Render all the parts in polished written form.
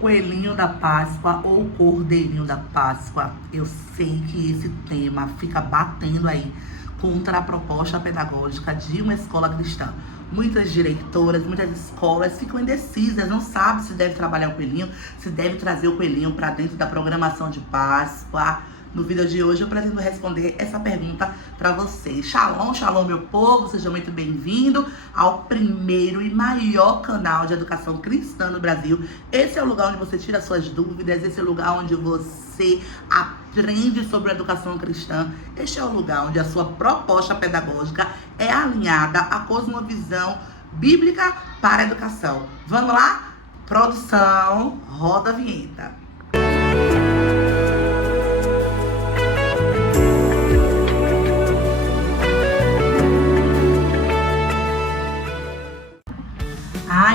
Coelhinho da Páscoa ou Cordeirinho da Páscoa? Eu sei que esse tema fica batendo aí contra a proposta pedagógica de uma escola cristã. Muitas diretoras, muitas escolas ficam indecisas, não sabem se deve trabalhar o coelhinho, se deve trazer o coelhinho para dentro da programação de Páscoa. No vídeo de hoje eu pretendo responder essa pergunta para vocês. Shalom, shalom, meu povo, seja muito bem-vindo ao primeiro e maior canal de educação cristã no Brasil. Esse é o lugar onde você tira suas dúvidas, esse é o lugar onde você aprende sobre a educação cristã. Este é o lugar onde a sua proposta pedagógica é alinhada à cosmovisão bíblica para a educação. Vamos lá? Produção, roda a vinheta.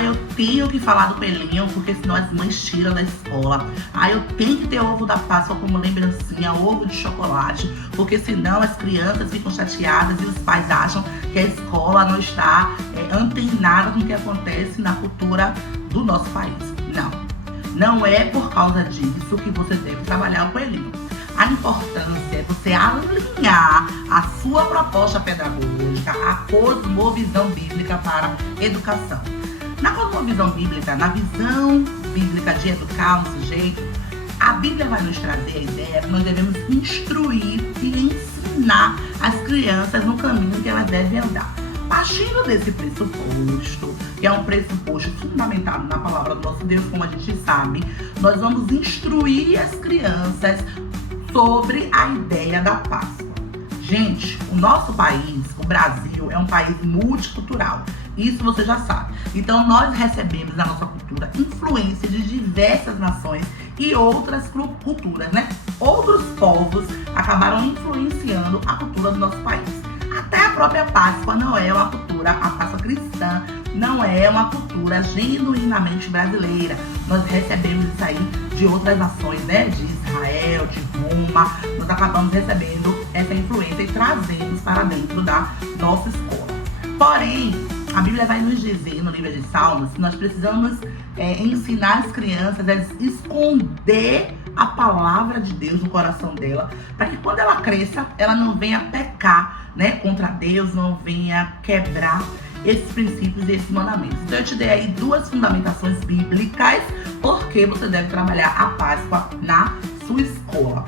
Eu tenho que falar do coelhinho, porque senão as mães tiram da escola. Eu tenho que ter ovo da Páscoa como lembrancinha, ovo de chocolate, porque senão as crianças ficam chateadas e os pais acham que a escola não está antenada com o que acontece na cultura do nosso país. Não é por causa disso que você deve trabalhar o coelhinho. A importância é você alinhar a sua proposta pedagógica à cosmovisão bíblica para a educação. Na cosmovisão bíblica, na visão bíblica de educar um sujeito, a Bíblia vai nos trazer a ideia que nós devemos instruir e ensinar as crianças no caminho que elas devem andar. Partindo desse pressuposto, que é um pressuposto fundamentado na palavra do nosso Deus, como a gente sabe, nós vamos instruir as crianças sobre a ideia da Páscoa. Gente, o nosso país, o Brasil, é um país multicultural. Isso você já sabe. Então, nós recebemos na nossa cultura influência de diversas nações e outras culturas, né? Outros povos acabaram influenciando a cultura do nosso país. Até a própria Páscoa não é uma cultura, a Páscoa cristã não é uma cultura genuinamente brasileira. Nós recebemos isso aí de outras nações, né? De Israel, de Roma. Nós acabamos recebendo essa influência e trazemos para dentro da nossa escola. Porém, a Bíblia vai nos dizer no livro de Salmos que nós precisamos ensinar as crianças a esconder a palavra de Deus no coração dela, para que quando ela cresça, ela não venha pecar, né, contra Deus, não venha quebrar esses princípios e esses mandamentos. Então eu te dei aí duas fundamentações bíblicas porque você deve trabalhar a Páscoa na sua escola.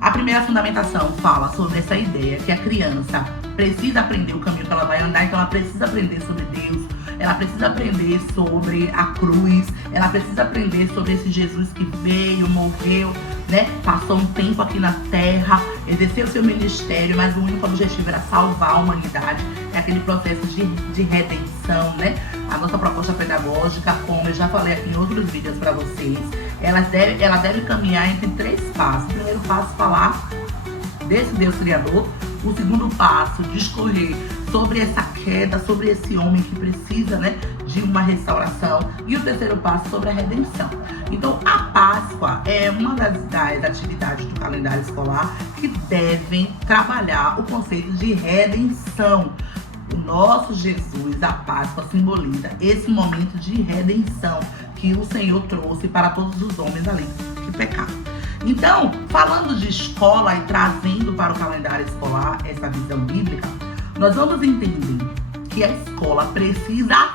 A primeira fundamentação fala sobre essa ideia que a criança precisa aprender o caminho que ela vai andar, então ela precisa aprender sobre Deus, ela precisa aprender sobre a cruz, ela precisa aprender sobre esse Jesus que veio, morreu, né? Passou um tempo aqui na terra, exerceu seu ministério, mas o único objetivo era salvar a humanidade. É aquele processo de redenção, né? A nossa proposta pedagógica, como eu já falei aqui em outros vídeos para vocês, ela deve caminhar entre três passos. O primeiro passo, falar desse Deus Criador. O segundo passo, discorrer sobre essa queda, sobre esse homem que precisa, né, de uma restauração. E o terceiro passo, sobre a redenção. Então, a Páscoa é uma das atividades do calendário escolar que devem trabalhar o conceito de redenção. O nosso Jesus, a Páscoa, simboliza esse momento de redenção que o Senhor trouxe para todos os homens ali que pecaram. Então, falando de escola e trazendo para o calendário escolar essa visão bíblica, nós vamos entender que a escola precisa,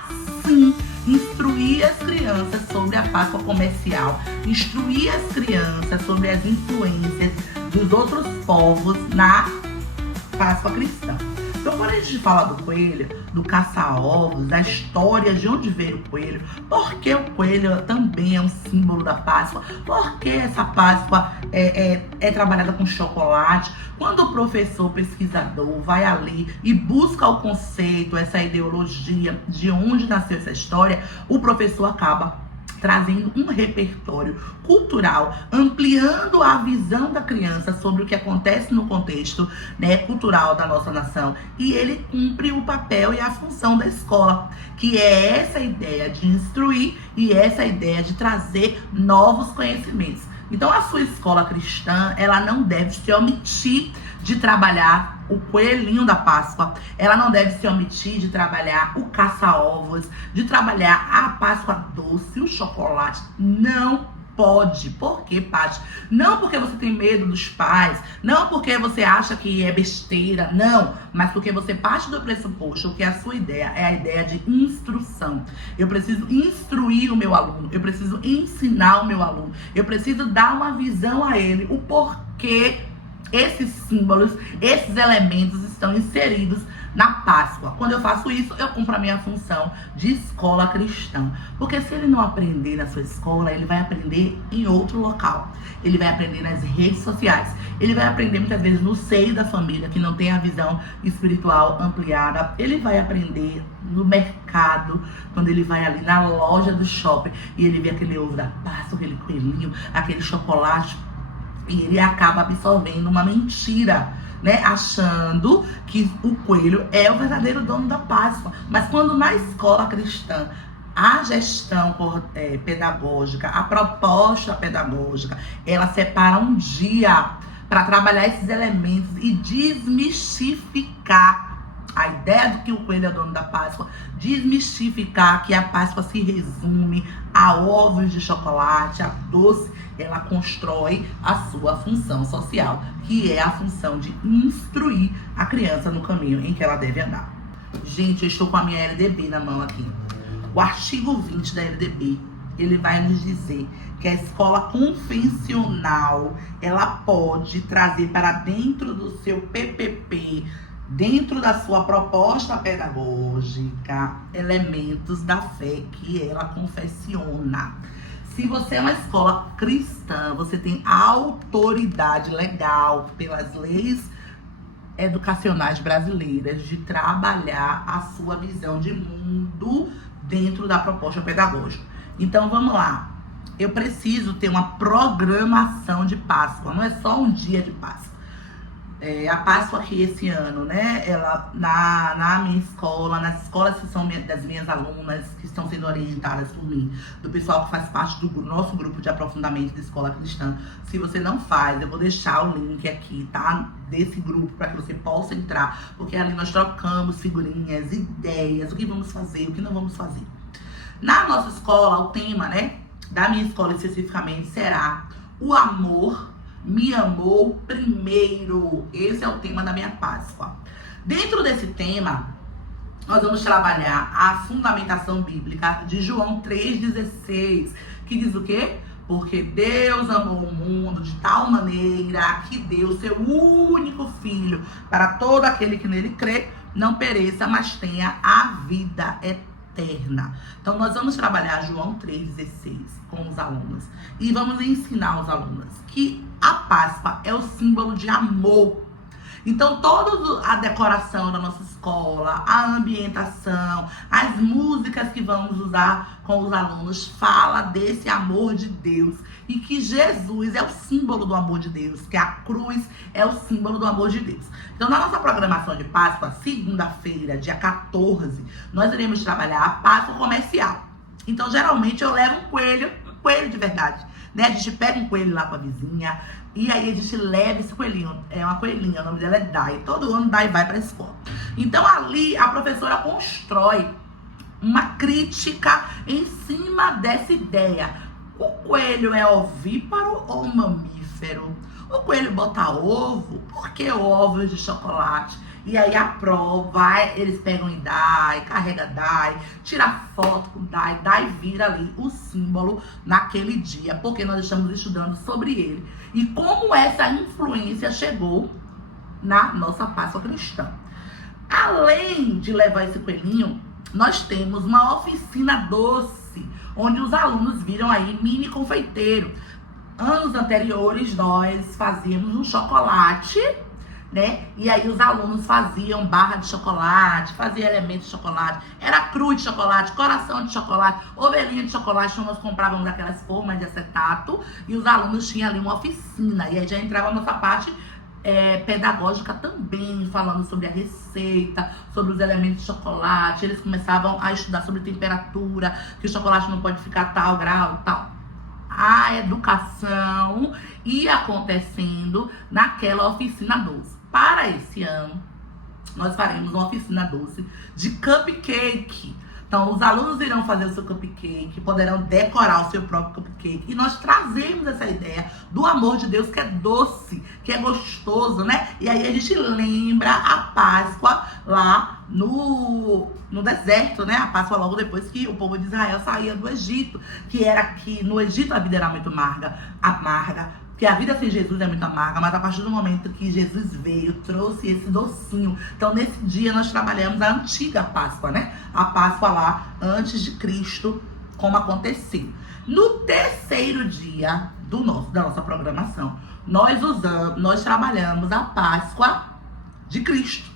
sim, instruir as crianças sobre a Páscoa comercial, instruir as crianças sobre as influências dos outros povos na Páscoa cristã. Então, quando a gente fala do coelho, do caça-ovos, da história de onde veio o coelho, porque o coelho também é um símbolo da Páscoa, porque essa Páscoa é trabalhada com chocolate. Quando o professor pesquisador vai ali e busca o conceito, essa ideologia de onde nasceu essa história, o professor acaba trazendo um repertório cultural, ampliando a visão da criança sobre o que acontece no contexto, né, cultural da nossa nação. E ele cumpre o papel e a função da escola, que é essa ideia de instruir e essa ideia de trazer novos conhecimentos. Então a sua escola cristã, ela não deve se omitir de trabalhar o coelhinho da Páscoa. Ela não deve se omitir de trabalhar o caça-ovos, de trabalhar a Páscoa doce, o chocolate. Não pode. Por quê, Paty? Não porque você tem medo dos pais, não porque você acha que é besteira, não, mas porque você parte do pressuposto que a sua ideia é a ideia de instrução. Eu preciso instruir o meu aluno, eu preciso ensinar o meu aluno, eu preciso dar uma visão a ele, o porquê esses símbolos, esses elementos estão inseridos na Páscoa. Quando eu faço isso, eu cumpro a minha função de escola cristã. Porque se ele não aprender na sua escola, ele vai aprender em outro local. Ele vai aprender nas redes sociais. Ele vai aprender muitas vezes no seio da família, que não tem a visão espiritual ampliada. Ele vai aprender no mercado, quando ele vai ali na loja do shopping e ele vê aquele ovo da Páscoa, aquele coelhinho, aquele chocolate. E ele acaba absorvendo uma mentira, né? Achando que o coelho é o verdadeiro dono da Páscoa. Mas quando na escola cristã, a gestão pedagógica, a proposta pedagógica, ela separa um dia para trabalhar esses elementos e desmistificar a ideia do que o coelho é o dono da Páscoa, desmistificar que a Páscoa se resume a ovos de chocolate, a doce. Ela constrói a sua função social, que é a função de instruir a criança no caminho em que ela deve andar. Gente, eu estou com a minha LDB na mão aqui. O artigo 20 da LDB, ele vai nos dizer que a escola confessional, ela pode trazer para dentro do seu PPP, dentro da sua proposta pedagógica, elementos da fé que ela confessiona. Se você é uma escola cristã, você tem autoridade legal pelas leis educacionais brasileiras de trabalhar a sua visão de mundo dentro da proposta pedagógica. Então vamos lá. Eu preciso ter uma programação de Páscoa, não é só um dia de Páscoa. A Páscoa aqui esse ano, né? Ela na minha escola, nas escolas que são das minhas alunas, que estão sendo orientadas por mim, do pessoal que faz parte do nosso grupo de aprofundamento da escola cristã. Se você não faz, eu vou deixar o link aqui, tá? Desse grupo, para que você possa entrar, porque ali nós trocamos figurinhas, ideias, o que vamos fazer, o que não vamos fazer. Na nossa escola, o tema, né, da minha escola especificamente será o amor me amou primeiro. Esse é o tema da minha Páscoa. Dentro desse tema, nós vamos trabalhar a fundamentação bíblica de João 3,16, que diz o quê? Porque Deus amou o mundo de tal maneira que deu seu único filho para todo aquele que nele crê, não pereça, mas tenha a vida eterna. Então nós vamos trabalhar João 3,16 com os alunos e vamos ensinar os alunos que a Páscoa é o símbolo de amor. Então toda a decoração da nossa escola, a ambientação, as músicas que vamos usar com os alunos fala desse amor de Deus e que Jesus é o símbolo do amor de Deus, que a cruz é o símbolo do amor de Deus. Então na nossa programação de Páscoa, segunda-feira, dia 14, nós iremos trabalhar a Páscoa comercial. Então geralmente eu levo um coelho de verdade, né? A gente pega um coelho lá com a vizinha e aí a gente leva esse coelhinho. É uma coelhinha, o nome dela é Dai. Todo ano Dai vai para a escola. Então ali a professora constrói uma crítica em cima dessa ideia. O coelho é ovíparo ou mamífero? O coelho bota ovo? Por que ovos de chocolate? E aí a prova, eles pegam em Dai, carrega Dai, tira foto com Dai, Dai vira ali o símbolo naquele dia, porque nós estamos estudando sobre ele. E como essa influência chegou na nossa Páscoa cristã. Além de levar esse coelhinho, nós temos uma oficina doce, onde os alunos viram aí mini confeiteiro. Anos anteriores nós fazíamos um chocolate, né? E aí os alunos faziam barra de chocolate, faziam elementos de chocolate, era cru de chocolate, coração de chocolate, ovelhinha de chocolate, então nós comprávamos aquelas formas de acetato e os alunos tinham ali uma oficina. E aí já entrava a nossa parte pedagógica também, falando sobre a receita, sobre os elementos de chocolate. Eles começavam a estudar sobre temperatura, que o chocolate não pode ficar tal grau, tal. a educação ia acontecendo naquela oficina doce. Para esse ano, nós faremos uma oficina doce de cupcake. Então, os alunos irão fazer o seu cupcake, poderão decorar o seu próprio cupcake. E nós trazemos essa ideia do amor de Deus, que é doce, que é gostoso, né? E aí a gente lembra a Páscoa lá no deserto, né? A Páscoa logo depois que o povo de Israel saía do Egito. Que era que no Egito a vida era muito amarga. Porque a vida sem Jesus é muito amarga, mas a partir do momento que Jesus veio, trouxe esse docinho. Então, nesse dia, nós trabalhamos a antiga Páscoa, né? A Páscoa lá, antes de Cristo, como aconteceu. No terceiro dia da nossa programação, nós trabalhamos a Páscoa de Cristo.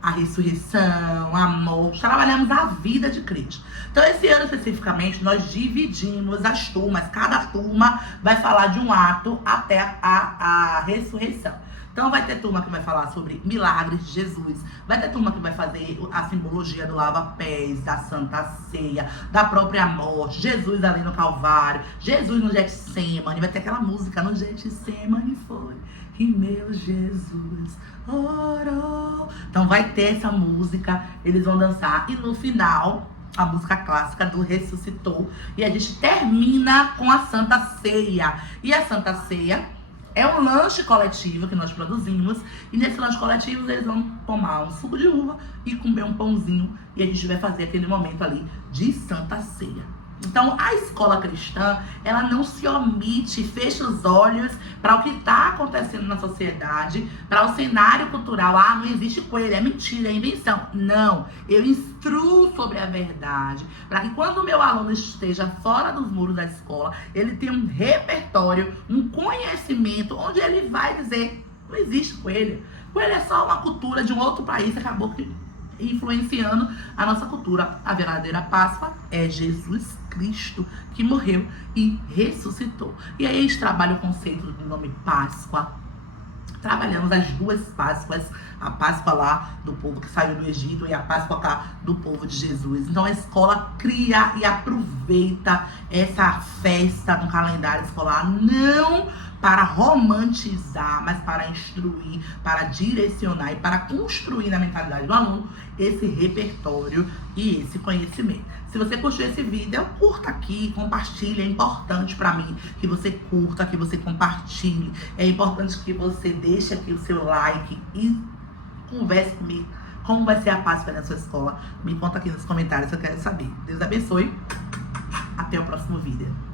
A ressurreição, a morte, trabalhamos a vida de Cristo. Então, esse ano especificamente, nós dividimos as turmas. Cada turma vai falar de um ato até a ressurreição. Então, vai ter turma que vai falar sobre milagres de Jesus. Vai ter turma que vai fazer a simbologia do lava-pés, da Santa Ceia, da própria morte. Jesus ali no Calvário, Jesus no Getsemane. Vai ter aquela música, no Getsemane foi que meu Jesus orou. Então, vai ter essa música, eles vão dançar. E no final, a música clássica do Ressuscitou. E a gente termina com a Santa Ceia. E a Santa Ceia é um lanche coletivo que nós produzimos. E nesse lanche coletivo eles vão tomar um suco de uva e comer um pãozinho. E a gente vai fazer aquele momento ali de Santa Ceia. Então, a escola cristã, ela não se omite, fecha os olhos para o que está acontecendo na sociedade, para o cenário cultural. Ah, não existe coelho, é mentira, é invenção. Não, eu instruo sobre a verdade, para que quando o meu aluno esteja fora dos muros da escola, ele tenha um repertório, um conhecimento, onde ele vai dizer, não existe coelho. Coelho é só uma cultura de um outro país que acabou influenciando a nossa cultura. A verdadeira Páscoa é Jesus Cristo, que morreu e ressuscitou. E aí a gente trabalha o conceito do nome Páscoa. Trabalhamos as duas Páscoas, a Páscoa lá do povo que saiu do Egito e a Páscoa cá do povo de Jesus. Então a escola cria e aproveita essa festa no calendário escolar, não para romantizar, mas para instruir, para direcionar e para construir na mentalidade do aluno esse repertório e esse conhecimento. Se você curtiu esse vídeo, curta aqui, compartilhe. É importante para mim que você curta, que você compartilhe. É importante que você deixe aqui o seu like e converse comigo. Como vai ser a Páscoa na sua escola? Me conta aqui nos comentários, eu quero saber. Deus abençoe. Até o próximo vídeo.